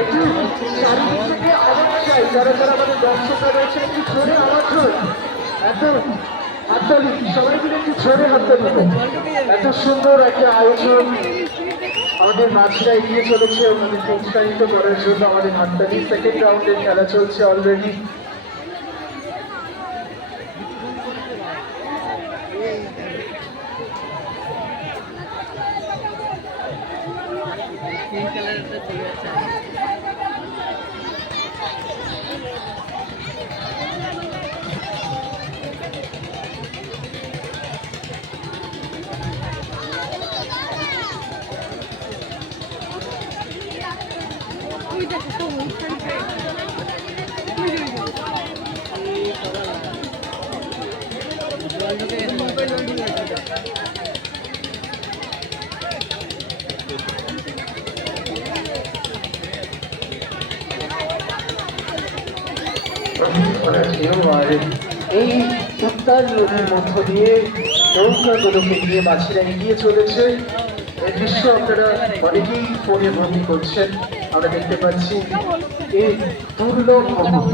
একটু চারিদিক থেকে আওয়াজ চাই, যারা যারা আমাদের দর্শকরা রয়েছে একটু জোরে আওয়াজ হয়। এত হাততালি, সবাই মিলে একটু জোরে হাততালি। এত সুন্দর একটা আয়োজন আমাদের মাঝরা এগিয়ে চলেছে ওনাদেরকে উৎসাহিত করার জন্য। আমাদের হাততালি। সেকেন্ড রাউন্ডের খেলা চলছে অলরেডি। আর এই উত্তাল নদীর মধ্য দিয়ে নৌকাগুলোকে নিয়ে মাঝিরা এগিয়ে চলেছে। এই দৃশ্য আপনারা অনেকেই ফোনে বন্দি করছেন, আমরা দেখতে পাচ্ছি এই দুর্লভ মুহূর্ত।